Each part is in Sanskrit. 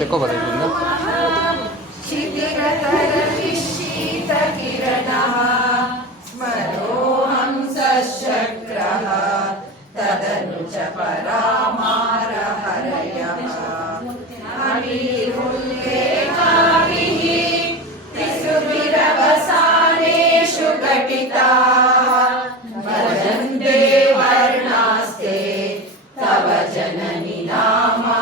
తెక్కోబోతుందా क्षितिरतरविशीतकिरणः स्मरोऽहं सशक्रः तदनु च परामारहरयः अमीरुल्लेखाभिः त्रिसुभिरवसानेषु घटिताः भजन्ते वर्णास्ते तव जननि नामावयवदाम्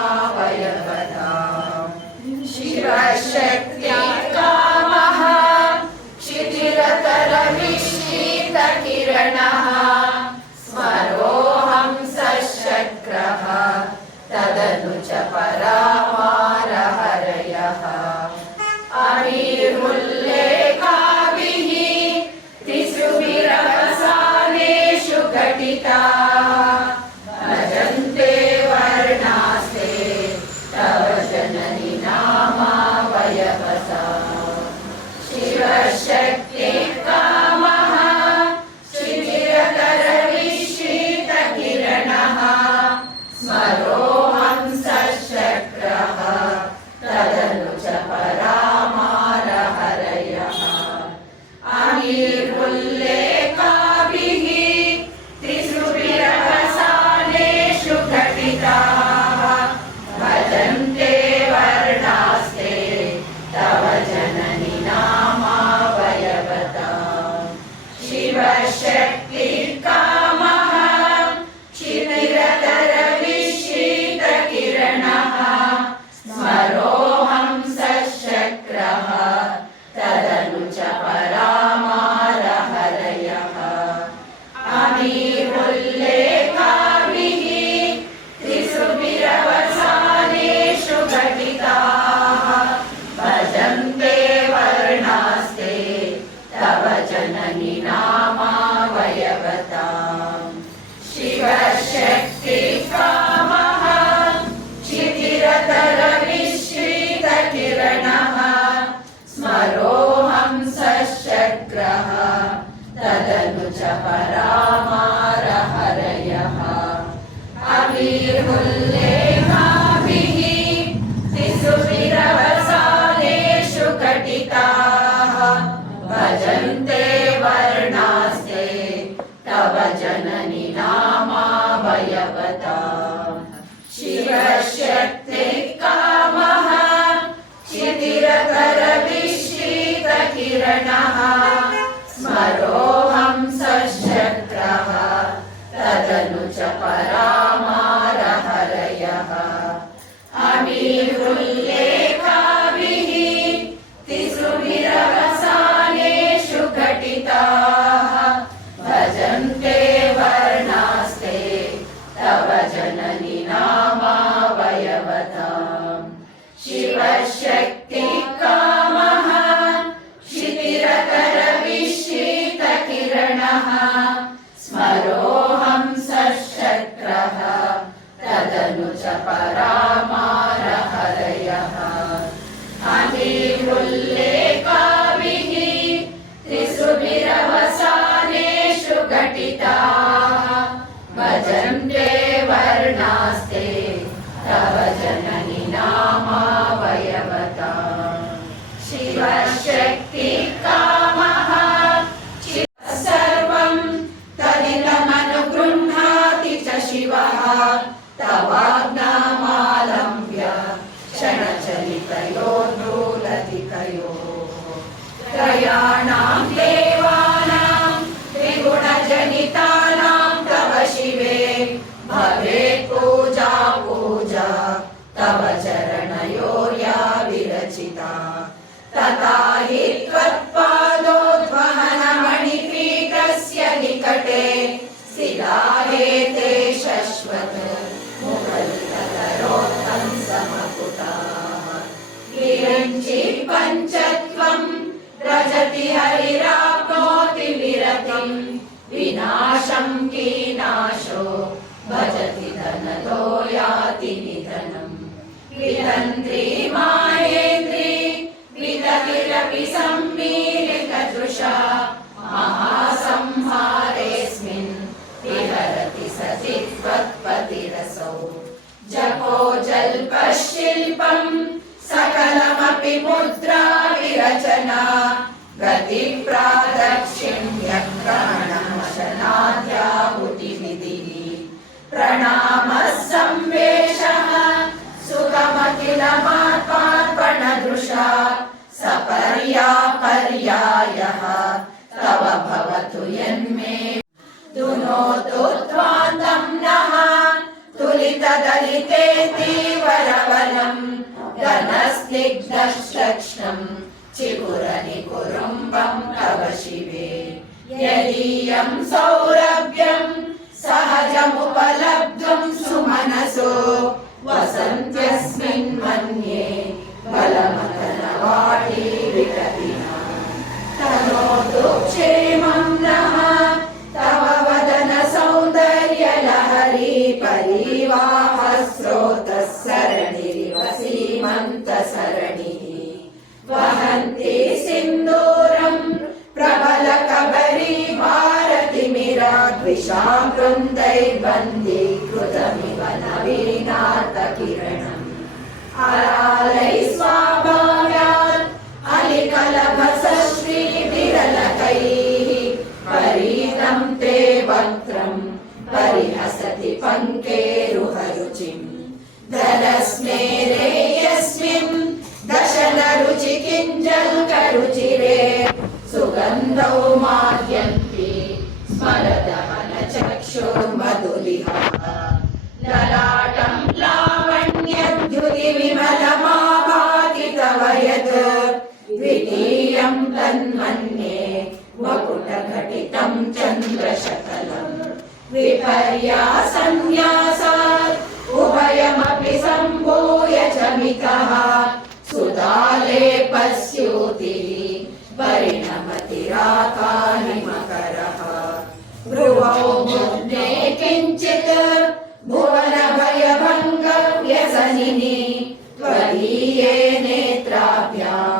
शिवशक्त्या कामः क्षितिरतरविशीतकिरणः स्मरोऽहं सशक्रः तदनु च परामारहरयः अमीरुल्लेखाभिः त्रिसुभिरवसानेषु घटिताः भजन्ते वर्णास्ते तव जननि नामावयवसा शिवशक्ति कामः क्षितिरतरविशीतकिरणः स्मरोऽहं सशक्रः तदनु च परामारहरयः अमीरुल्लेखाभिः त्रिसुभिरवसानेषु घटिताः भजन्ते वर्णास्ते तव जननि नामावयवता शिवशक्ति कामः क्षितिरतरविशीतकिरणः स्मरोऽहं सशक्रः तदनु च परामारहरयः अमीरुल्लेखाभिः त्रिसुभिरवसानेषु घटिताः भजन्ते वर्णास्ते तव जननि नामावयवता शिवशक्ति कामः क्षितिरतरविशीतकिरणः स्मरोऽहं सशक्रः तदनु च परामारहरयः अमीरुल्लेखाभिः त्रिसुभिरवसानेषु घटिताः भजन्ते वर्णास्ते तव जननि नामावयवता शिवशक्ति कामः क्षितिरतरविशीतकिरणः स्मरोऽहं सशक्रः तदनु च परामारहरयः अमीरुल्लेखाभिः त्रिसुभिरवसानेषु घटिताः भजन्ते वर्णास्ते तव जननि नामावयवता शिवशक्ति कामः क्षितिरतरविशीतकिरणः स्मरोऽहं सशक्रः तदनु च परामारहरयः अमीरुल्लेखाभिः त्रिसुभिरवसानेषु घटिताः भजन्ते वर्णास्ते तव जननि नामावयवता शिवशक्ति कामः सर्वं तदिदमनुगृह्णाति च शिवः तवाज्ञामालम्ब्य क्षणचलितयोर्धूलतिकयोः त्रयाणां देवानां त्रिगुणजनितानां तव शिवे भवेत् पूजा पूजा तव चरणयोर्या विरचिता तथा हि त्वत्पादोद्वहनमणिपीठस्य निकटे स्थिता हेते शश्वत मुखलितकरोत्तं समपुटाः विरञ्चि पञ्चत्वं व्रजति हरिराप्नोति विरतिं विनाशं कीनाशो भजति धनदो याति निधनम् वितन्त्री माहेन्द्री विततिरपि सम्मीलितदृशा महासंहारेऽस्मिन् विहरति सति त्वत्पतिरसौ जपो जल्पशिल्पम् तन्मे दुनोतु त्वान्दं नः तुलितदलितेति वरवलम् घनस्निग्धश्लक्ष्णं चिकुरनिकुरुम्बं तव शिवे यदीयं सौरभ्यं सहजमुपलब्धुं सुमनसो वसन्त्यस्मिन् मन्ये बलमतनवाटी विकटिना तनोतु क्षेमं नः तव वदन सौन्दर्यलहरी परिवाहस्रोतः सरणिरिव सीमन्तसरणिः वहन्ति सिन्दूरं प्रबलकबरी भारतिमिराद्विषां वृन्दैर्बन्धीकृतमिव नवीनार्थकिरणम् अरालैः स्वाभाव्यात् अलिकलभसश्रीविरलकैः परीतं ते वक्त्रं परिहसति पङ्केरुहरुचिम् दलस्मेरे यस्मिन् दशनरुचि किञ्जल्करुचिरे सुगन्धौ मार्यन्ति स्मरदहनचक्षुर्मधुलिहा ललाटं लावण्यद्युतिविमलमाभाति तव यत् द्वितीयं तन्मन्ये वकुटघटितं चन्द्रशकलम् विपर्यासन्न्यासात् उभयमपि सम्भूय चमितः सुधालेपस्यूतिः परिणमतिराकानिमकरः भ्रुवौ मुग्ने किञ्चित् भुवनभयभङ्गव्यसनिनि त्वदीये नेत्राभ्यां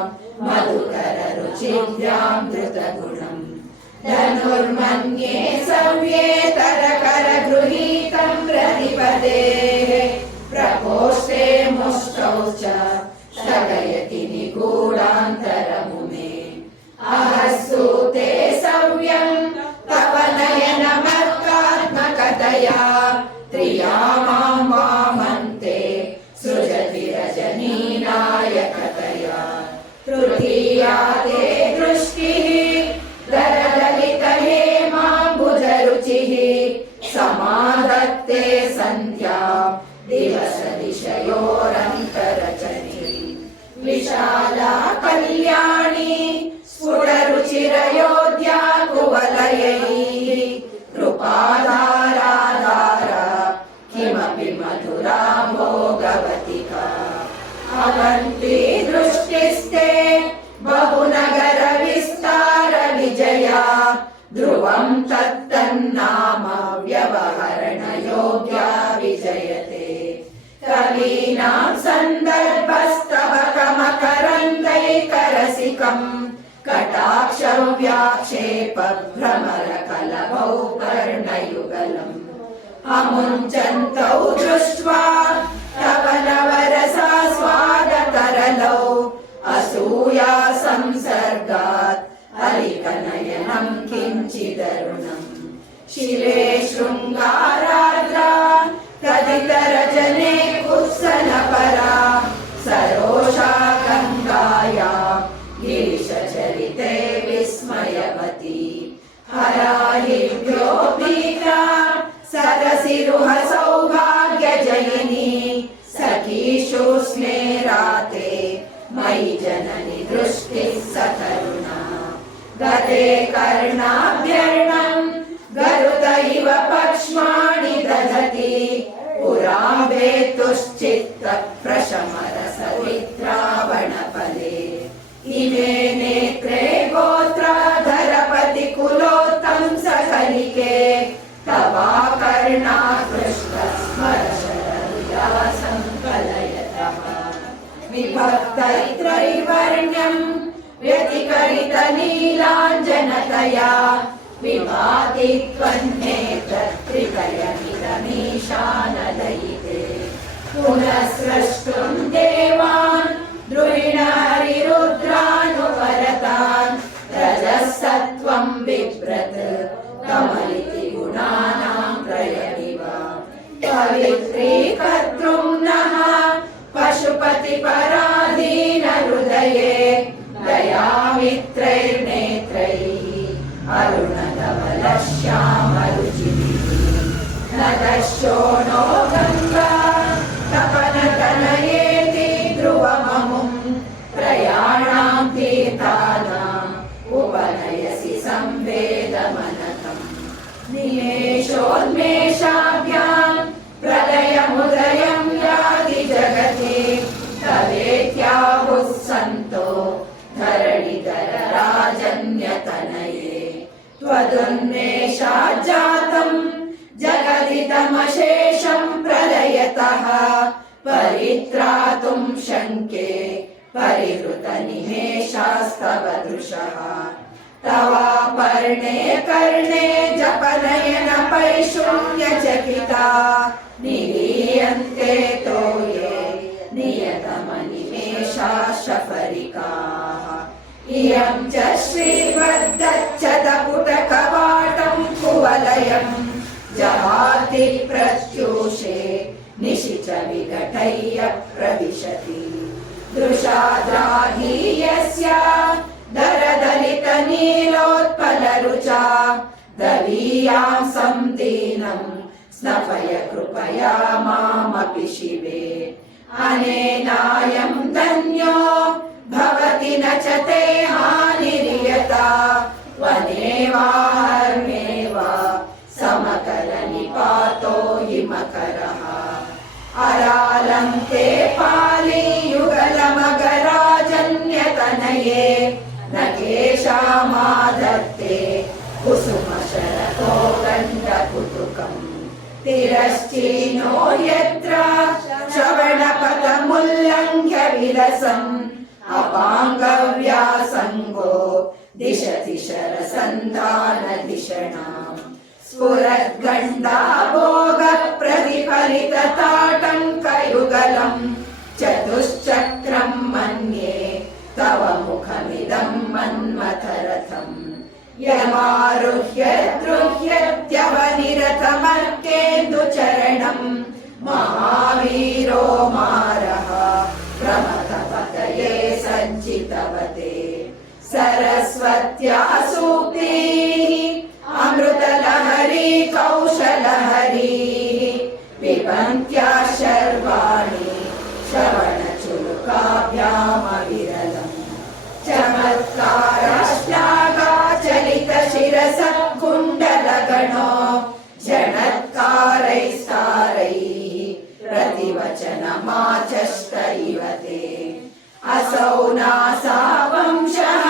मधुकररुचिभ्यां धृतगुणम् धनुर्मन्ये सव्येतरकरगृहीतं प्रतिपदेः प्रकोष्ठे मुष्टौ च स्थगयति निगूढान्तरमुमे अहस्सूते सव्यं तव नयनमर्कात्मकतया त्रिया मां वामन्ते सृजति रजनीनायकतया तृतीया ते दृष्टिः दरदलितहेमाम्बुजरुचिः समाधत्ते सन्ध्या दिवसदिशयोरन्तरचने विशाला कल्याणी स्फुटरुचिरयोध्या कुवलयैः कृपाधाराधारा किमपि मधुरा भोगवतिका अवन्ती दृष्टिस्ते बहुनगरविस्तार विजया ध्रुवं तत्तन्नाम व्यवहरणयोग्या विजयते कवीनां सन्दर्भस्तव कमकरन्दैकरसिकम् कटाक्षव्याक्षेप भ्रमरकलभौ कर्णयुगलम् अमुञ्चन्तौ दृष्ट्वा तव नवरसास्वादतरलौ असूया संसर्गात् अलिकनयनं किञ्चिदरुणम् शिवे शृङ्गाराद्रा कदितरजने कुत्सनपरा सरोषा गङ्गाया गिरिशचरिते विस्मयवती हराहिभ्यो भीता सरसिरुह सौभाग्यजयिनी सखीषु स्मेराते मयि जननि दृष्टिः सकरुणा गते कर्णाभ्यर्णं गरुड इव पक्ष्माणि दधति पुरावेतुश्चित्तः प्रशमरसरित्रावणफले इमे नेत्रे गोत्राधरपति कुलोत्तं सकलिके तवाकर्णा कृष्णस्मरशरया सङ्कलयतः विभक्तैत्रैवर्ण्यं व्यतिकरितनीलाञ्जनतया विभाति त्वन्नेत्रत्रिकयमिदमीशानदयिते पुनः स्रष्टुं देवान् द्रुहिणहरिरुद्रानुपरतान् रजः सत्त्वं बिभ्रत् कमलिति गुणानां त्रयमिव पवित्रीकर्तृं नः पशुपतिपराधीनहृदये दयामित्रैर्नेत्रैः अरुणधवलः श्यामरुचिः नदश्यो नो गङ्गा तपनतनयेति ध्रुवममुम् प्रयाणां तीर्थानाम् उपनयसि संवेदमनतम् निमेषोन्मेषाभ्याम् प्रलयमुदयं याति जगति तवेत्याहुः सन्तो धरणिधरराजन्यतनये त्वदुन्मेषाज्जातम् जगदिदमशेषं प्रलयतः परित्रातुं शङ्के परिहृतनिमेषास्तव दृशः तवापर्णे कर्णे जपनयन पैशून्यचकिता निलीयन्ते तोये नियतमनिमेषा शफरिकाः इयं च श्रीवद्गच्छतपुटकवाटं कुवलयम् जहाति प्रत्यूषे निशिच विघटय्य प्रविशति दृशाद्राहीयस्य दरदलितनीलोत्पलरुचा दवीयां संदीनं स्नपय कृपया मामपि शिवे अनेनायं धन्यो भवति न च ते हानिर्यता वने वा हर्मे वा समकरनिपातो हिमकरः अरालं ते पालियुगलमगराजन्यतनये न केशामाधत्ते कुसुमशरतो गण्डकुतुकम् तिरश्चीनो यत्र श्रवणपथमुल्लङ्घ्य विलसन् अपाङ्गव्यासङ्गो दिशति शरसन्धानधिषणाम् स्फुरद्गण्डाभोगप्रतिफलितताटङ्कयुगलम् चतुश्चक्रं मन्ये तव मुखमिदं मन्मथरथम् यमारुह्य द्रुह्यत्यवनिरतमर्केन्दुचरणम् महावीरो मारः प्रमथपतये सज्जितवते सरस्वत्या सूक्तिः अमृतलहरी कौशलहरी पिबन्त्या शर्वाणि श्रवणचुरुकाभ्यामविरलम् चमत्काराश्लाघाचलितशिरसः कुण्डलगणो जणत्कारैस्तारैः प्रतिवचनमाचष्ट इव ते असौ नासा वंशः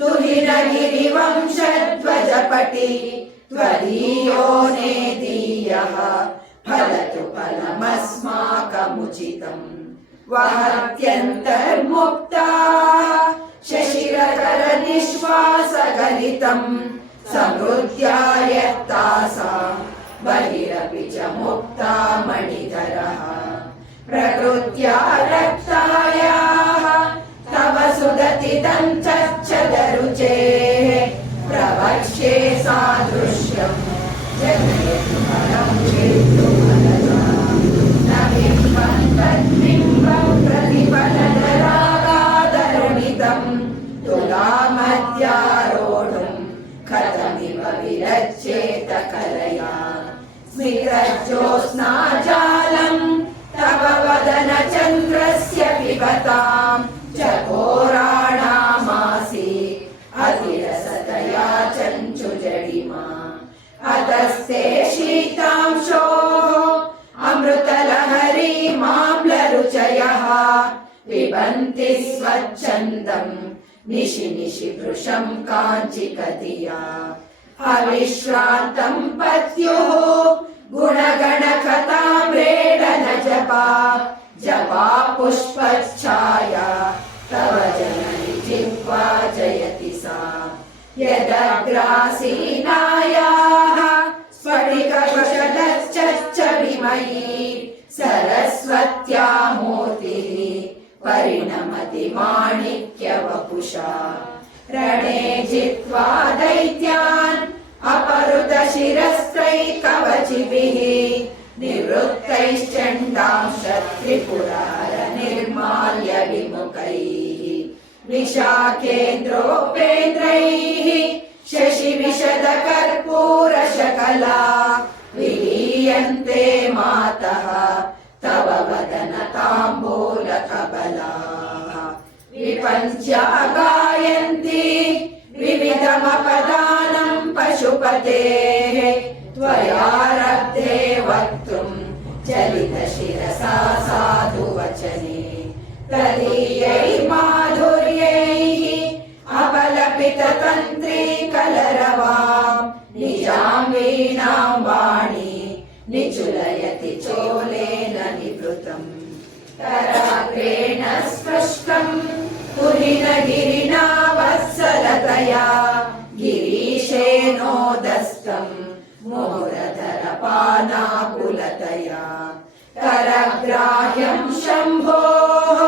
तुहिनगिरिवंशध्वजपटी त्वदीयो नेदीयः फलतु फलमस्माकमुचितम् वहत्यन्तर्मुक्ता शशिरकरनिश्वासगलितम् समृद्ध्यायत्तासाम् बहिरपि च मुक्ता मणिधरः प्रकृत्या रक्तायाः तव सुदतिदन्तच्छदरुचेः प्रवक्ष्ये सादृश्यम् जगयतु फलं चेतुफलदा न बिम्बं तद्बिम्बं प्रतिफलनरागादरुणितम् तुलामध्यारोढुं कथमिव विरच्येत कलया स्मितज्योत्स्नाजालं तव वदनचन्द्रस्य पिबताम् चकोराणामासि अतिरसतया चञ्चुजडिमा अतस्ते शीतांशोः अमृतलहरी माम्लरुचयः पिबन्ति स्वच्छन्दम् निशि निशि भृशं काञ्चिकधिया अविश्रान्तं पत्युः गुणगणकथाम्रेडन जपा जपा पुष्पच्छाया तव जननि जिह्वा जयति सा यदग्रासीनायाः स्फटिककुशलश्चच्चविमयी सरस्वत्या मूर्तिः परिणमति माणिक्यवपुषा रणे जित्वा दैत्यान् अपहृतशिरस्त्रैकवचिभिः निवृत्तैश्चण्डांश त्रिपुरहर निर्माल्य विमुखैः निशाकेन्द्रोपेन्द्रैः शशिविशदकर्पूरशकला विलीयन्ते मातः तव वदनताम्बूलकबलाः विपञ्च्या गायन्ति विविधमपदानं पशुपतेः त्वयारब्धे वक्तुम् चलितशिरसा साधुवचने तदीयै माधुर्यैः अपलपिततन्त्री कलरवाम् निजां वीणां वाणी निचुलयति चोलेन निवृतम् कराग्रेण स्पृष्टम् पुलिनगिरिणा वत्सलतया गिरीशेनोदस्तम् मोरधरपानाकुलतया करग्राह्यम् शम्भोः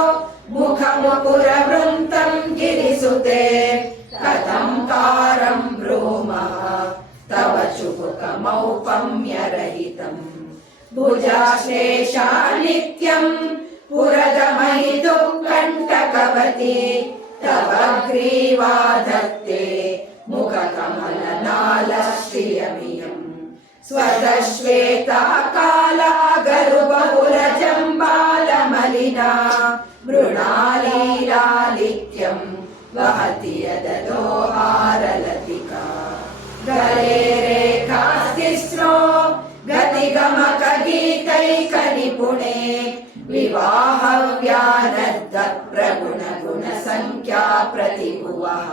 मुखमुकुरवृन्तम् गिरिसुते कथम् कारम् ब्रूमः तव चुबुकमौपम्यरहितम् भुजाश्लेषा नित्यम् पुरदमहितुकण्टकवती तव ग्रीवा धत्ते मुखकमलनालश्रियमियम् स्वतश्वेता काला गरुबहुलजम्बालमलिना मृणालीलालित्यम् वहति यदलोहारलतिका गले रेखास्तिस्रो गतिगमकगीतैकनिपुणे विवाहव्यानद्धप्रगुणगुणसङ्ख्या प्रतिभुवः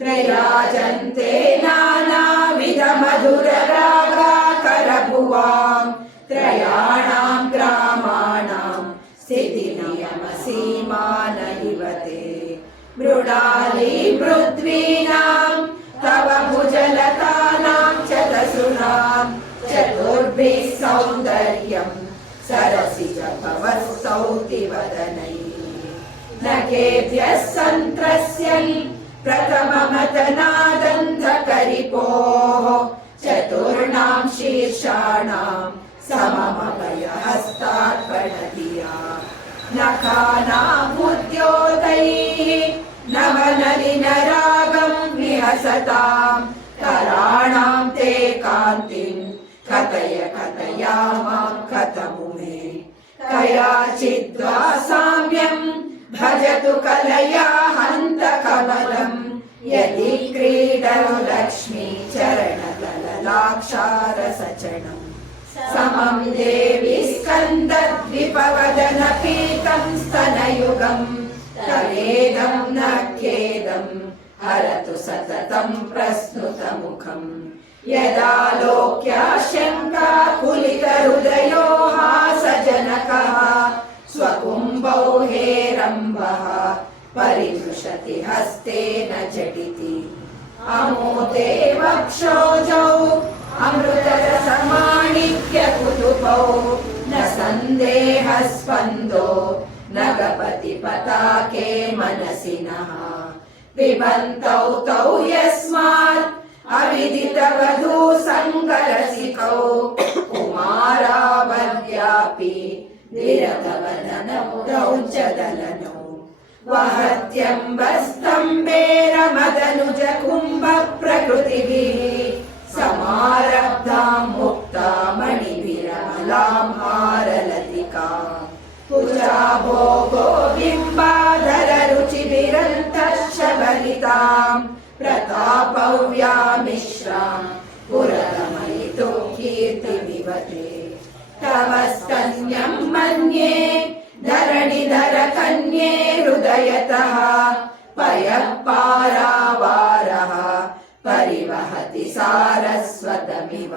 त्रयाजन्ते नानाविधमधुररागाकरभुवाम् त्रयाणाम् ग्रामाणाम् स्थितिनियमसीमान इव ते मृणाली मृद्वीनाम् तव भुजलतानाम् चतसृणाम् चतुर्भिः सौन्दर्यम् सरसिज भवस्तौति वदनैः नखेभ्यः सन्त्रस्यन् प्रथममतनादन्धकरिपोः चतुर्णाम् शीर्षाणाम् सममभयहस्तार्पणधिया नखानामुद्योतैः नवनलिनरागम् विहसताम् कराणाम् ते कान्तिम् कथय कथया मां कथमुमे कयाचिद्वा साम्यम् भजतु कलया हन्त कमलम् यदि क्रीडनु लक्ष्मी चरणकललाक्षारसचणम् समम् देवि स्कन्दद्विपवदन पीतम् स्तनयुगम् तवेदम् न खेदम् हरतु सततम् प्रस्नुतमुखम् यदा लोक्याशङ्का कुलितहृदयो हासजनकः स्वकुम्भौ हेरम्बः परिदृशति हस्तेन झटिति अमोते वक्षोजौ अमृतरसमाणिक्यकुतुपौ न सन्देहस्पन्दो नगपति पताके मनसि नः पिबन्तौ तौ यस्मात् अविदितवधू सङ्गरसिकौ कुमारावद्यापि विरतवदनौ रौचदलनौ वहत्यम्बस्तम्बेरमदनुज कुम्भ प्रकृतिभिः समारब्धां मुक्ता मणिभिरमलां हारलतिका कुजा भोगो बिम्बाधर रुचिभिरन्तः शबलिताम् प्रतापव्यामिश्राम् पुरगमयितुं कीर्तिमिवते तव स्तन्यं मन्ये धरणिधर कन्ये हृदयतः पयः पारावारः परिवहति सारस्वतमिव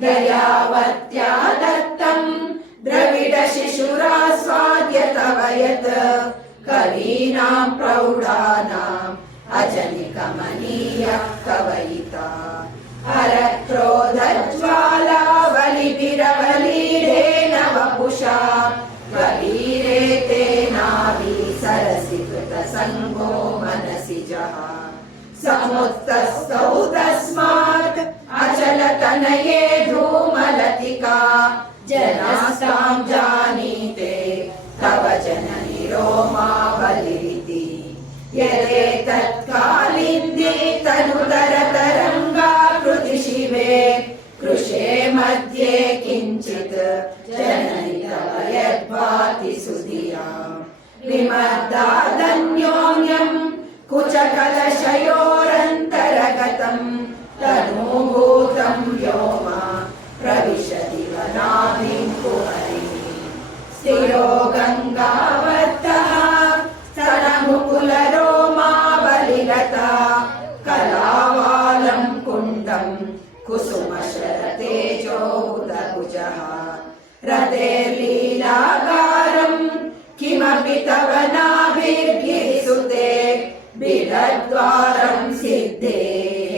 दयावत्या दत्तम् द्रविड शिशुरास्वाद्य तव यत् कवीनां प्रौढानाम् अजनिकमनीयः कवयिता हरक्रोधज्वालावलिभिरवलीढेन वपुषा कवीरे तेनाभि सरसि कृतसङ्गो मनसि जः समुत्तस्थौ तस्मात् अचलतनये धूमलतिका जनास्तां जानीते तव जननि रोमावलिरिति यदेतत्कालिन्दी तनुतर मध्ये कृषे मध्ये किञ्चित् जननि तव यद्भाति सुधिया विमर्दादन्योन्यम् कुचकलशयोरन्तरगतम् तनुभूतम् व्योम प्रविशति वनाभिं कुहरिः स्थिरो गङ्गावर्तः स्तनमुकुलरोमावलिलता कलावालं कुण्डं कुसुमशरतेजोहुतभुजः रतेर्लीलागारं किमपि तव नाभिर्गिरिसुते बिलद्वारं सिद्धेः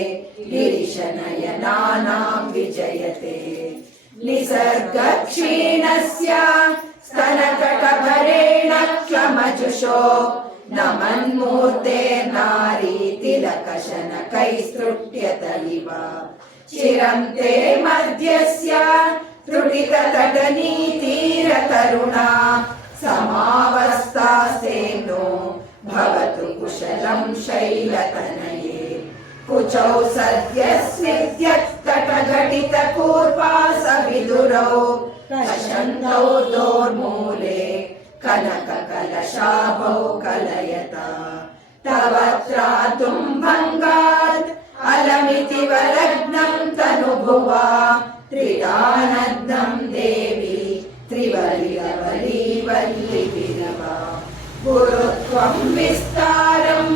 गिरिशनयनानां विजयते निसर्गक्षीणस्य स्तनकटभरेण क्षमजुषो नमन्मूर्तेर्नारी तिलकशनकैस्तृट्यत इव चिरं ते मध्यस्य त्रुटिततटनीतीरतरुणा समावस्थास्तेनो भवतु कुशलं शैलतनये कुचौ सद्यस्निग्ध्यत्तटघटितकूर्पासविदुरौ कषन्तौ दोर्मूले कनककलशाभौ कलयता तव त्रातुं भङ्गात् अलमिति वलग्नं तनुभुवा त्रिडानद्धं देवी त्रिवलिवली वल्लिविरवा गुरुत्वं विस्तारं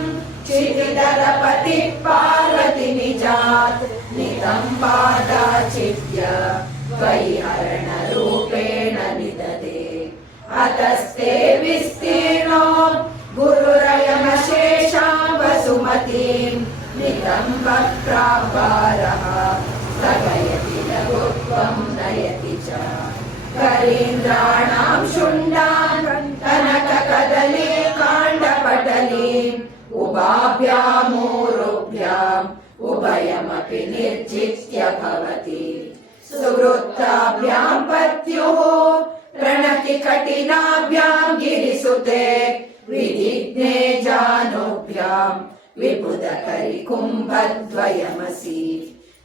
क्षितिधरपतिः पार्वती निजात् नितम्बादाचित्य वैहरणरूपेण निददे अतस्ते विस्तीर्णो गुरुरयमशेषां वसुमतीं नितम्बप्राकारः स्थगयति लघुत्वं नयति च करीन्द्राणां शुण्डान् कनककदली काण्डपटलीम् उभाभ्यामूरुभ्याम् उभयमपि निर्जित्य भवति सुवृत्ताभ्यां पत्युः प्रणति कठिनाभ्यां गिरिसुते विधिघ्ने जानुभ्यां विबुधकरि कुम्भद्वयमसि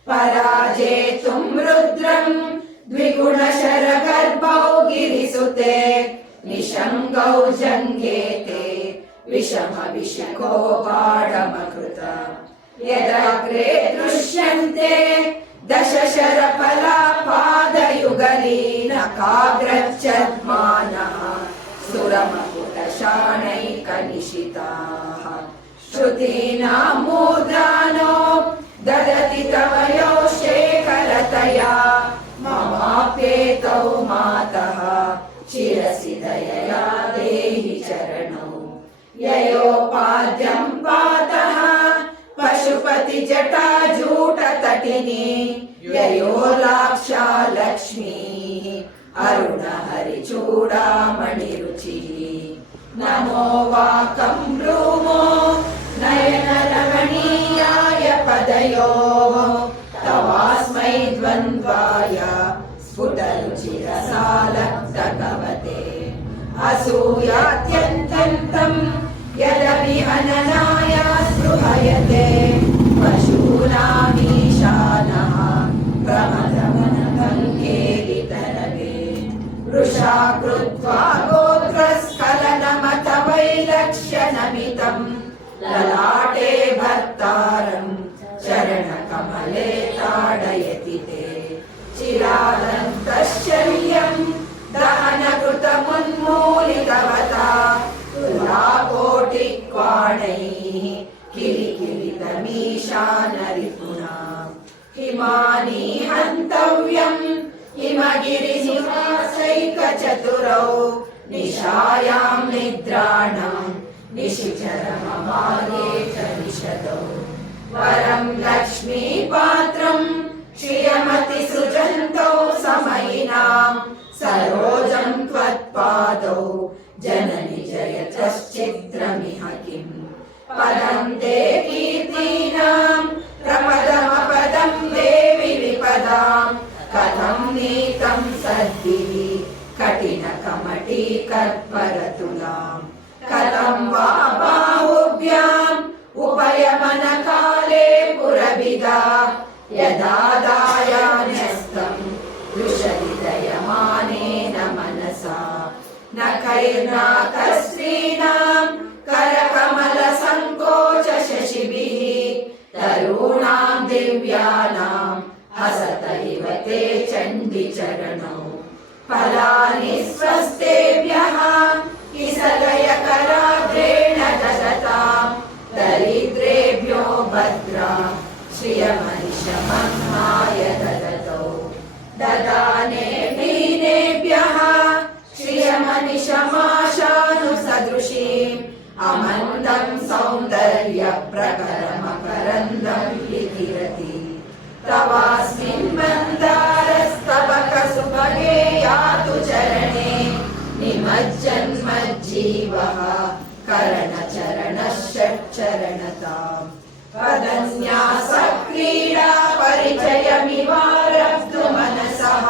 पराजेतुं रुद्रं द्विगुणशरगर्भौ गिरिसुते निषङ्गौ जङ्गेते विषमविशिखो बाढमकृता यदग्रे दृश्यन्ते दशशरफलापादयुगलीनकाग्रच्छद्मानः सुरमकुटशाणैकनिशिताः श्रुतीनां मूर्धानो ददति तव यो शेखरतया ममाप्येतौ मातः शिरसि दयया देहि चरणौ ययोपाद्यं पातः पशुपति जटाजूटतटिनी ययोलाक्षा लक्ष्मीः अरुणहरिचूडामणिरुचिः नमो वाकं ब्रूमो नयनरमणीयाय पदयोः तवास्मै द्वन्द्वाय स्फुटरुचिरसालब्धकवते असूयात्यन्तम् यदपि हननाय स्पृहयते पशूनामीशानः प्रमदमनभङ्गेरितरवे वृषा कृत्वा गोत्रस्खलनमथ वैलक्ष्यनमितम् ललाटे भर्तारम् चरणकमले ताडयति ते चिरादन्तश्चर्यम् दहनकृतमुन्मूलितवता तुलाकोटिक्वाणैः किलिकिलितमीशानरिपुणा हिमानि हन्तव्यम् हिमगिरिनिवासैकचतुरौ निशायां निद्राणां निशिचरममागे च निषदौ वरं लक्ष्मीपात्रम् श्रियमतिसृजन्तौ समयिनां सरोजं त्वत्पादौ जननि जयतश्चिद्रमिह किम् पदं ते कीर्तीनां प्रपदमपदं देवि विपदां कथं नीतं सद्भिः कठिनकमटीकर्परतुलां कथं वा बाहुभ्याम् उपयमनकाले पुरभिदा यदादायान्यस्तं दृशदिदयमानेन मनसा नखैर्नाकस्त्रीणां करकमलसङ्कोच शशिभिः तरूणां दिव्यानां हसत इव ते चण्डिचरणौ फलानि स्वस्तेभ्यः किसलयकराग्रेण ददतां दरिद्रेभ्यो भद्रां श्रियमनिशमन्नाय ददतौ ददाने हीनेभ्यः श्रियमनिशमाशानुसदृशीम् अमन्दं सौन्दर्यप्रकरमकरन्दं लिखिरति तवास्मिन् मन्दारस्तवकसुभगे यातु चरणे निमज्जन्मज्जीवः करणचरणषट्चरणताम् पदन्यासक्रीडा परिचयमिवारब्धु मनसः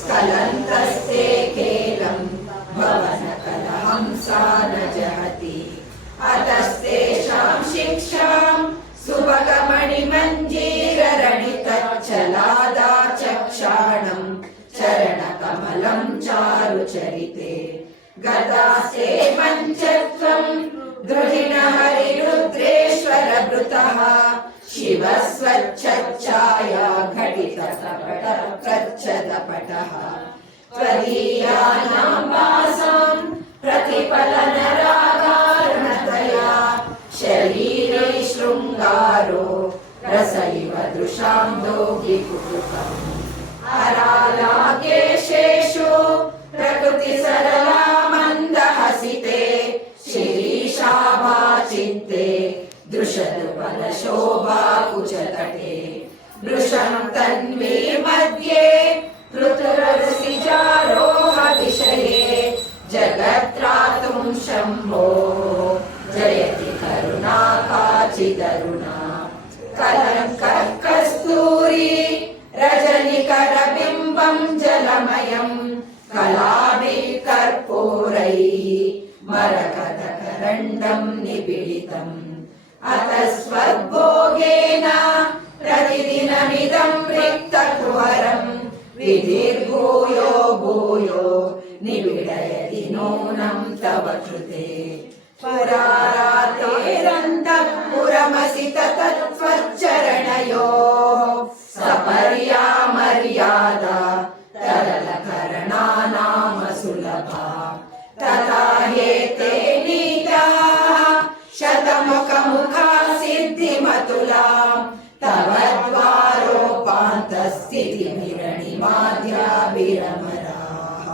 स्खलन्तस्ते केलं भवनकलहंसा न जहति अतस्तेषां शिक्षां सुभगमणिमञ्जीररणितच्छलादाचक्षाणं चरणकमलं चारुचरिते गतास्ते पञ्चत्वं द्रुहिणहरिरुद्रेश्वरभृतः शिवस्वच्छाया घटितकपटप्रच्छदपटः त्वदीयानां वासां प्रतिफलनरागार्णतया शरीरे शृङ्गारो रस इव दृशां दोगिकुटुकम् अरालाकेशेषु प्रकृतिसरला मन्दहसिते शिरीषाभाचित्ते दृशदुपलशोभाकुचतटे दृशं तन्वी मध्ये ऋतुरसिजारोह विषये जगत्रातुं शम्भोः जयति करुणा काचिदरुणा कलङ्कः कस्तूरी रजनिकरबिम्बं जलमयं कलाभिः कर्पूरैः मरकतकरण्डं निपीडितम् अतः स्वभोगेन प्रतिदिनमिदं रिक्तकुहरं विधिर्भूयो भूयो निपीडयति नूनं तव कृते पुरारातेरन्तःपुरमसित तत्त्वच्चरणयोः सपर्या मर्यादा तरलकरणानामसुलभा तथा हेते नीताः शतमुखमुखा सिद्धिमतुलां तव द्वारोपान्तस्थितिमिरणिमाद्याभिरमराः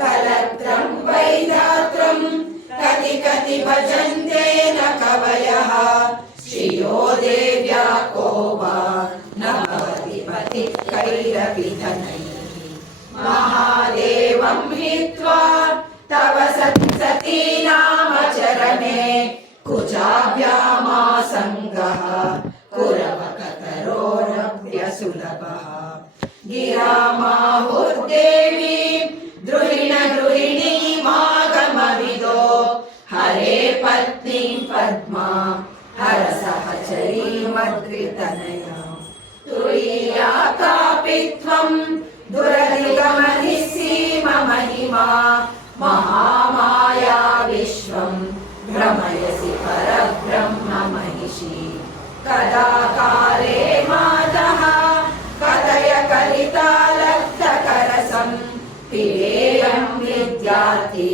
कलत्रं वैदात्रं कति कति भजन्ते न कवयः श्रियो देव्या को वा न भवति पतिकैरपि धनैः महादेवं हित्वा तव संसति नामचरणे कुचाभ्यामासङ्गः कुरवकतरोरभ्यसुलभः गिरामाहुर्देवी द्रुहिणगृहिणीमागमविदो हरे पत्नीं पद्मा हरसहचरीमद्रितनया तुरीया कापि त्वं दुरधिगमनिसीममहिमा महामाया विश्वं भ्रमयसि परब्रह्म महिषी कदा काले मातः कथय कलितालब्धकरसं पिबेयं विद्यार्थी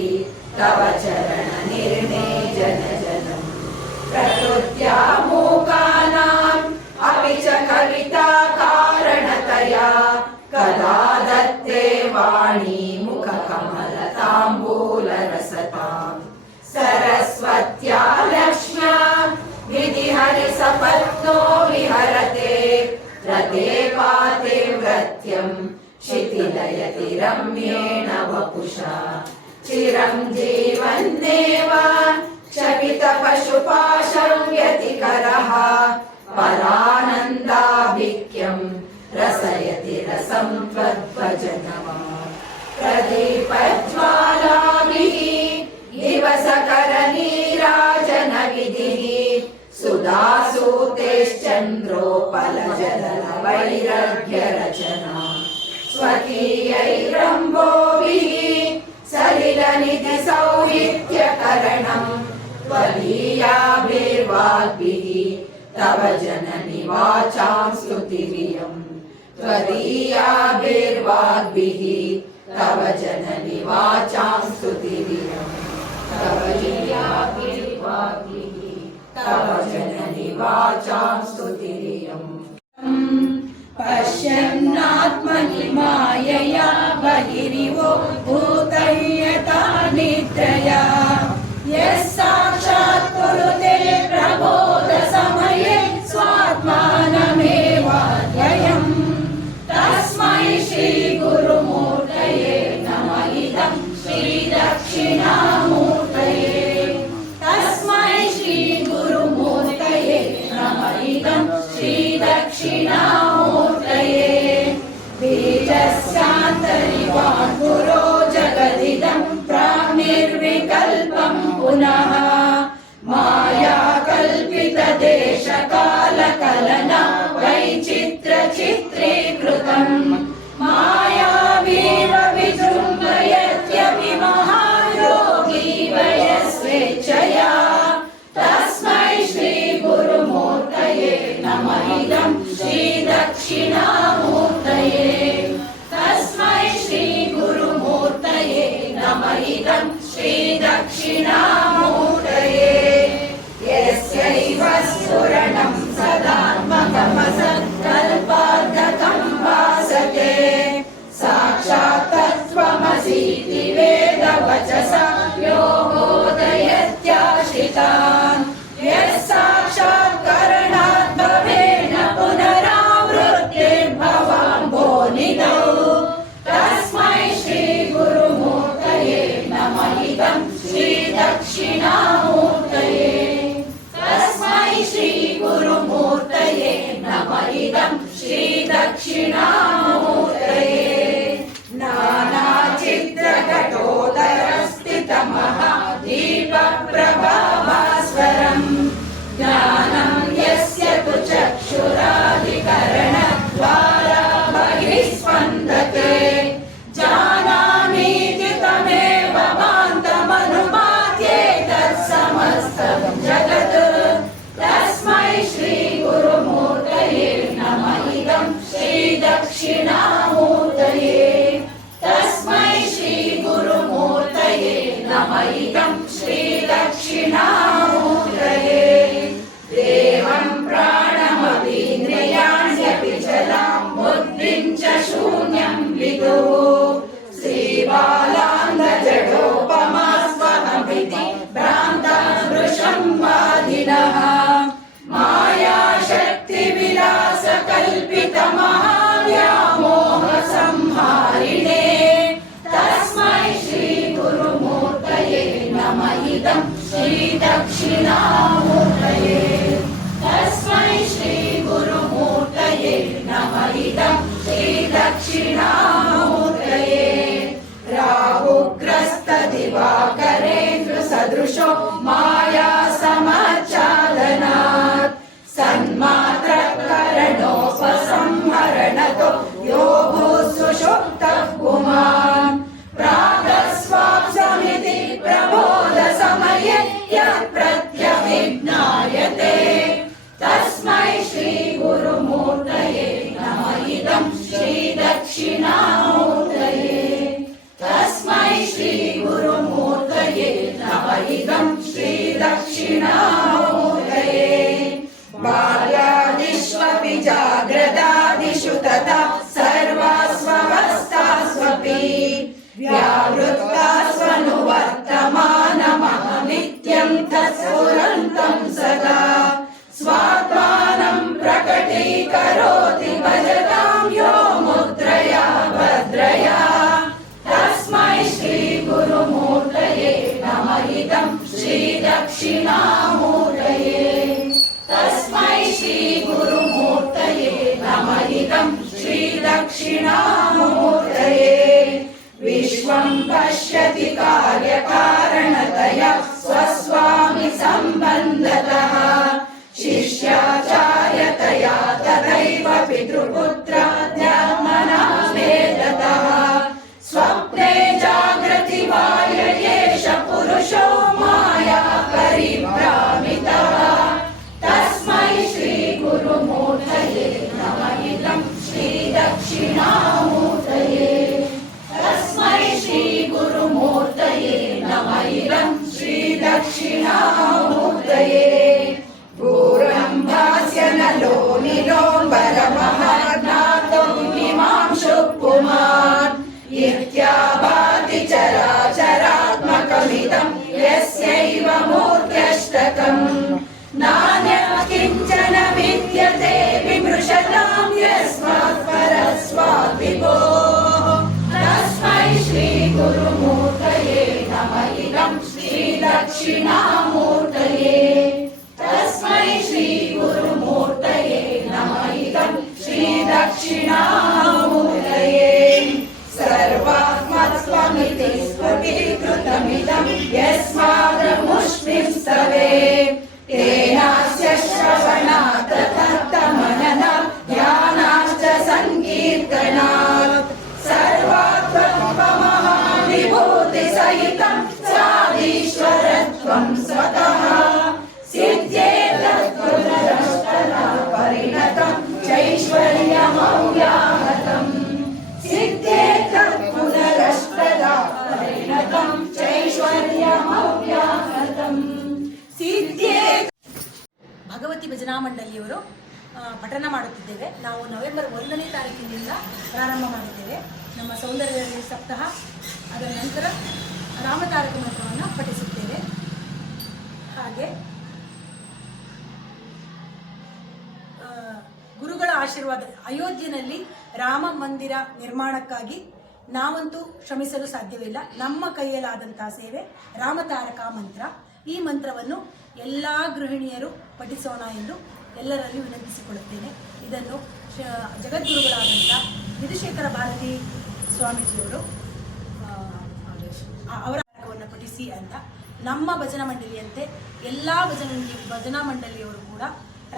तव चरणनिर्णेजनजनम् प्रकृत्या मूकानाम् अपि च कविताकारणतया कदा दत्ते वाणी मुखकमलताम्बूलरसताम् सरस्वत्या लक्ष्म्या विधिहरिसपत्नो विहरते रते पाते व्रत्यं शिथिलयति रम्येण वपुषा चिरं जीवन्नेव शपितपशुपाशं व्यतिकरः परानन्दाभिक्यं रसयति रसं त्वद्भजनवान् प्रदीपज्वालाभिः दिवसकरनीराजनविधिः सुधासूतेश्चन्द्रोपलजलवैरग्यरचना स्वकीयैरम्भोभिः सलिलनिधिसौहित्यकरणम् त्वदीयाभिर्वाग्भिः तव जननि वाचां स्तुतिरियम् त्वदीयाभिर्वाग्भिः तव जननि वाचां स्तुतिरियम् त्वदीयाभिर्वाग्भिः तव जननि वाचां स्तुतिरियम् पश्यन्नात्मनि मायया बहिरिवो भूतयता निद्रया यः साक्षात् कुरुते प्रबोधसमये स्वात्मानमेवाद्वयम् तस्मै श्रीगुरुमूर्तये नमः इदं श्रीदक्षिणामूर्तये तस्मै श्रीगुरुमूर्तये नमः इदं श्रीदक्षिणामूर्तये बीजस्यान्तरिवान् गुरो जगदिदं प्राग्निर्विकल्पं पुनः माया कल्पितदेशकालकलना वैचित्रचित्रीकृतम् मायावीव विजृम्भयत्यपि महायोगी वयस्वेच्छया तस्मै श्रीगुरुमूर्तये नमः इदं श्रीदक्षिणामूर्तये तस्मै श्रीगुरुमूर्तये नमः इदं श्रीदक्षिणामूर्तये यस्यैव स्फुरणं सदात्मकमसत्कल्पार्थकं भासते साक्षात् तत्त्वमसीति वेदवचसा यो बोधयत्याश्रितान् यः साक्षात्करणात् भवेन पुनरावृत्तिर्भवाम्भोनिधौ तस्मै श्रीगुरुमूर्तये नमः इदं श्रीदक्षिणामूर्तये तस्मै श्रीगुरुमूर्तये नमः इदं श्रीदक्षिणामूर्तये नानाचित्रघटोदरस्थितमहादीपप्रभाभास्वरम् ज्ञानं यस्य तु चक्षुरादिकरणद्वारा बहिः स्पन्दते जानामीति तमेव भान्तमनुमात्येतत् समस्तं जगत् तस्मै श्रीगुरुमूर्तये नमः इदं श्रीदक्षिणामूर्तये तस्मै श्रीगुरुमूर्तये नमः इदं श्रीदक्षिणामूर्तये देवं प्राणमपीन्द्रियाण्यपि चलां बुद्धिं च शून्यं विदुः श्रीबालान्दजडोपमास्वहमिति भ्रान्तास्पृशं वादिनः मायाशक्तिविलासकल्पितमहाव्यामोहसंहारिणे तस्मै श्रीगुरुमूर्तये नमः इदं श्रीदक्षिणामूर्तये तस्मै श्रीगुरुमूर्तये नमः इदं श्रीदक्षिणामूर्तये राहुग्रस्तदिवाकरेन्द्रसदृशो माया समचालनात् सन्मात्रकरणोपसंहरणतो यो भूसुषुप्तः पुमान् प्रागस्वाप्समिति प्रबोधसमये यः प्रत्यभिज्ञायते तस्मै श्रीगुरुमूर्तये नमः इदं श्रीदक्षिणामूर्तये तस्मै श्रीगुरुमूर्तये नमः इदं श्रीदक्षिणामूर्तये बाल्यादिष्वपि जाग्रदादिषु तथा सर्वास्वस्थास्वपि व्यावृत्तास्वनुवर्तमानमहमित्यं तत्स्फुरन्तं सदा स्वात्मानं प्रकटीकरोति भजतां यो मुद्रया भद्रया तस्मै श्रीगुरुमूर्तये नमः इदं श्रीदक्षिणामूर्तये तस्मै श्रीगुरुमूर्तये नमः इदं श्रीदक्षिणामूर्तये विश्वं पश्यति कार्यकारणतया स्वस्वामि सम्बन्धतः शिष्याचार्यतया तथैव पितृपुत्राद्यात्मना भेदतः स्वप्ने जागृति वा येष पुरुषो माया परिभ्रामितः तस्मै श्री गुरुमूर्तये नमः इदं श्री दक्षिणामूर्तये तस्मै श्री गुरुमूर्तये नमः इदं श्री दक्षिणामूर्तये पूर्वम्भास्य नलो निलोम्बरमहाज्ञातुं हिमांशु पुमान् इत्याभाति चराचरात्मकमिदं यस्यैव मूर्त्यष्टकम् नान्यत् किञ्चन विद्यते विमृशतां यस्मात् परस्मात् विभोः तस्मै श्री गुरुमूर्तये नमः इदं श्री दक्षिणामूर्तये तस्मै श्री गुरुमूर्तये नमः इदं श्री दक्षिणामूर्तये सर्वात्मत्वमिति स्फुटीकृतमिदं यस्मादमुष्मिं स्तवे तेनास्य श्रवणात् तत्तमननात् ध्यानाश्च सङ्कीर्तनात् सर्वात्ममहाविभूतिसहितं साधीश्वरत्वं स्वतः सिद्ध्येतत्पुनरष्टदा परिणतं चैश्वर्यमव्याहतम् सिद्ध्येतत्पुनरष्टदा परिणतं चैश्वर्यमव्याहतम् ಭಗವತಿ ಭಜನಾ ಮಂಡಳಿಯವರು ಪಠಣ ಮಾಡುತ್ತಿದ್ದೇವೆ. ನಾವು ನವೆಂಬರ್ 1ನೇ ತಾರೀಕಿನಿಂದ ಪ್ರಾರಂಭ ಮಾಡುತ್ತೇವೆ ನಮ್ಮ ಸೌಂದರ್ಯ ಸಪ್ತಾಹ. ಅದರ ನಂತರ ರಾಮತಾರಕ ಮಂತ್ರವನ್ನು ಪಠಿಸುತ್ತೇವೆ. ಹಾಗೆ ಗುರುಗಳ ಆಶೀರ್ವಾದ. ಅಯೋಧ್ಯೆಯಲ್ಲಿ ರಾಮ ಮಂದಿರ ನಿರ್ಮಾಣಕ್ಕಾಗಿ ನಾವಂತೂ ಶ್ರಮಿಸಲು ಸಾಧ್ಯವಿಲ್ಲ. ನಮ್ಮ ಕೈಯಲ್ಲಾದಂತಹ ಸೇವೆ ರಾಮತಾರಕ ಮಂತ್ರ. ಈ ಮಂತ್ರವನ್ನು ಎಲ್ಲ ಗೃಹಿಣಿಯರು ಪಠಿಸೋಣ ಎಂದು ಎಲ್ಲರಲ್ಲೂ ವಿನಂತಿಸಿಕೊಳ್ಳುತ್ತೇನೆ. ಇದನ್ನು ಜಗದ್ಗುರುಗಳಾದಂಥ ವಿಧುಶೇಖರ ಭಾರತಿ ಸ್ವಾಮೀಜಿಯವರು ಅವರ ಕಾರ್ಯವನ್ನು ಪಠಿಸಿ ಅಂತ ನಮ್ಮ ಭಜನಾ ಮಂಡಳಿಯಂತೆ ಎಲ್ಲ ಭಜನಾ ಮಂಡಳಿಯವರು ಕೂಡ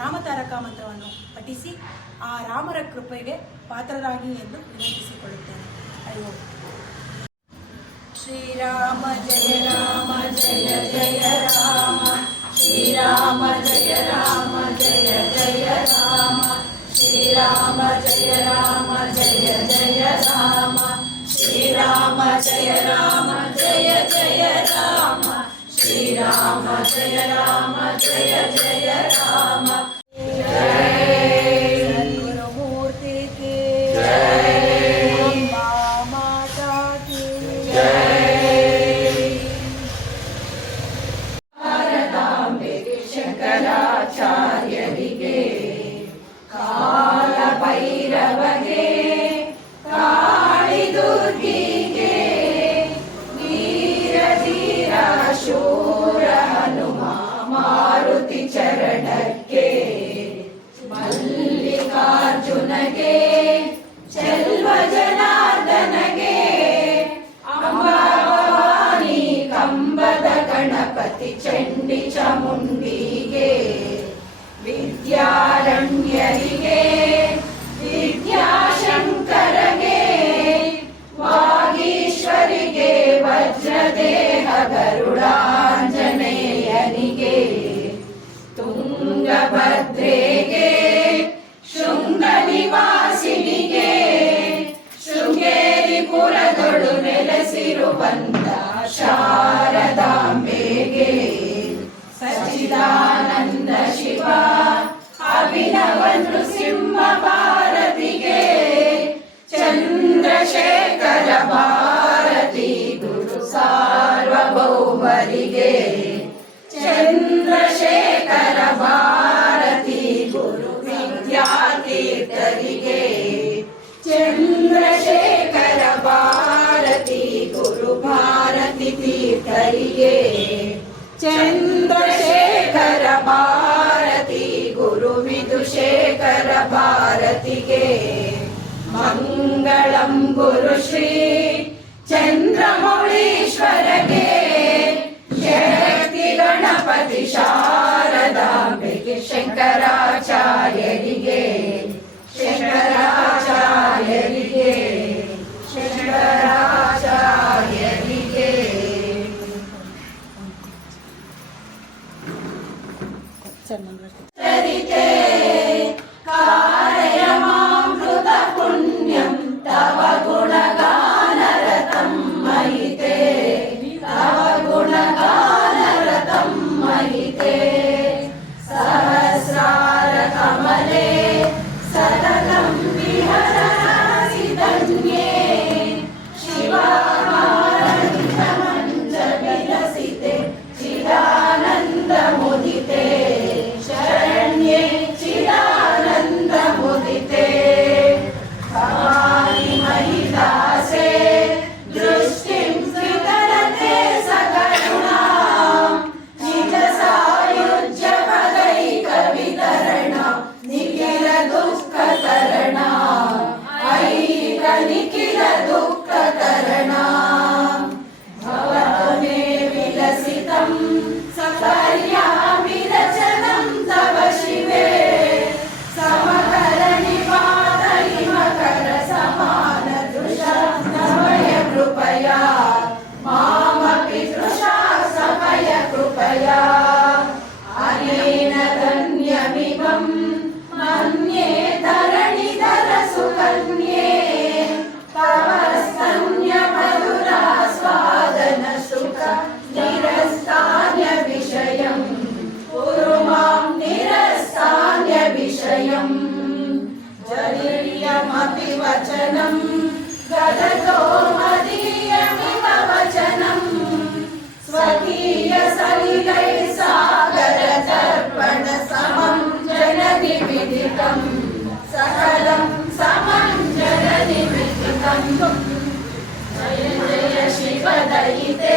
ರಾಮತಾರಕ ಮಂತ್ರವನ್ನು ಪಠಿಸಿ ಆ ರಾಮರ ಕೃಪೆಗೆ ಪಾತ್ರರಾಗಿ ಎಂದು ವಿನಂತಿಸಿಕೊಳ್ಳುತ್ತೇನೆ. ಅಯ್ಯೋ ಶ್ರೀರಾಮ ಜಯ ರಾಮ ಜಯ ಜಯ ರಾಮ ಶ್ರೀರಾಮ ಜಯ ರಾಮ ಜಯ ಜಯ ರಾಮ ಶ್ರೀರಾಮ ಜಯ ರಾಮ ಜಯ ಜಯ ರಾಮ ಶ್ರೀರಾಮ ಜಯ ರಾಮ ಜಯ ಜಯ ರಾಮ ಶ್ರೀರಾಮ ಜಯ ರಾಮ ಜಯ ಜಯ ರಾಮ ಸದ್ಗುರುಮೂರ್ತಿ ಕಿ ಅಂಬಾ ಮಾತಾ ಕಿ ಶಂಕರಾಚಾರ್ಯರಿಗೆ ಕಾಲ ಭೈರವಗೆ ಕಾಳಿ ದುರ್ಗಿಗೆ ವೀರ ಧೀರ ಶೂರ ಹನುಮ ಮಾರುತಿ ಚರಣಕ್ಕೆ ಮಲ್ಲಿಕಾರ್ಜುನಗೆ ಚೆಲ್ವ ಜನಾರ್ದನಗೆ ಅಂಬಾಭವಾನಿ ಕಂಬದ ಗಣಪತಿ ಚಂಡಿ ಚಾಮುಂಡಿಗೆ ವಿದ್ಯಾರಣ್ಯರಿಗೆ ವಿದ್ಯಾಶಂಕರಗೆ ವಾಗೀಶ್ವರಿಗೆ ವಜ್ರದೇಹ ಗರುಡಾಂಜನೇಯನಿಗೆ ತುಂಗಭದ್ರೆಗೆ ಶೃಂಗ ನಿವಾಸಿನಿಗೆ ಶೃಂಗೇರಿಪುರದೊಳು ನೆಲೆಸಿರುವಂತ ಶಾರದಾಂಬೆಗೆ ಸಚ್ಚಿದಾನಂದ ಶಿವ ಅಭಿನವ ನೃಸಿಂಹ ಭಾರತಿಗೆ ಚಂದ್ರಶೇಖರ ಭಾರತಿ ಗುರು ಸಾರ್ವಭೌಮರಿಗೆ ಚಂದ್ರಶೇಖರ ಭಾರತಿ ಗುರು ವಿದ್ಯಾತೀರ್ಥರಿಗೆ ಚಂದ್ರಶೇಖರ ಭಾರತಿ ಗುರು ಭಾರತಿ ತೀರ್ಥರಿಗೆ ಚಂದ್ರಶೇಖರ ಭಾರತಿ ಗುರು ವಿಧುಶೇಖರ ಭಾರತಿಗೆ ಮಂಗಳಂ ಗುರು ಶ್ರೀ ಚಂದ್ರಮೌಳೀಶ್ವರಗೆ ಶಕ್ತಿ ಗಣಪತಿ ಶಾರದಾಂಬೆಗೆ ಶಂಕರಾಚಾರ್ಯರಿಗೆ ಶಂಕರಾಚಾರ್ಯರಿಗೆ ಶಂಕರಾಚಾರ್ಯರಿಗೆ ಚರಿತೆ ಕಾರಯಮಾಮೃತ ಪುಣ್ಯಂ ತವ ಗುಣಗಾನರತಂ ಮಹಿತೆ ತವ ಗುಣಗಾನರತಂ ಮಹಿತೆ ಸಹಸ್ರಾರ ಕಮಲೆ ಸರಳಂ ವಿಹರಸಿ ಧನ್ಯೇ ಶಿವಾನಂದ ಮಂಜ ವಿಲಸಿತೆ ಚಿದಾನಂದ ಮುದಿತೆ ಶರಣ್ಯೇ ಚಿದಾನಂದ ಮುದಿತೆ ಭವಾನಿ ಮಹಿದಾಸೆ ದೃಷ್ಟಿಂ ವಿತರತೆ ಸಕರುಣಾ ನಿಜ ಸಾಯುಜ್ಯ ಪದೈಕ ವಿತರಣ ನಿಖಿಲ ದುಃಖ ತರಣ ಐಕ ನಿಖಿಲ ದುಃಖ ತರಣ ಭವತು ಮೇ ವಿಲಸಿತಂ ಸಕರ್ಯಾಮಿ ರಚನಂ ತವ ಶಿವೆ ಸಮಕರಣಿ ಪಾದೈ ಮಕರ ಸಮಾನ ದೃಶಾ ಸಮಯ ಕೃಪಯಾ ಮಾಮಪಿ ದೃಶಾ ಸಮಯ ಕೃಪಯಾ ಅನೇನ ಧನ್ಯಮಿಮಂ ಮನ್ಯೇ ಧರಣಿಧರ ಸುಕನ್ಯೇ ತವ ಸ್ತನ್ಯ ಮಧುರಾ ಸ್ವಾದನ ಸುಖ ನಿರಸ್ತಾನ್ಯ ವಿಷಯಂ ಕುರು ಮಾಂ ನಿರಸ್ತಾನ್ಯ ವಿಷಯಂ ಜಲೀಯಮಪಿ ವಚನಂ ಗದತೋ ಮದೀಯಮಿವ ವಚನಂ ಸ್ವಕೀಯ ಸಲಿಲೈ ಸಾಗರ ತರ್ಪಣ ಸಮಂ ಜನನಿ ವಿದಿತಂ ಸಕಲಂ ಸಮಂ ಜನನಿ ವಿದಿತಂ ಜಯ ಜಯ ಶಿವದಯಿತೆ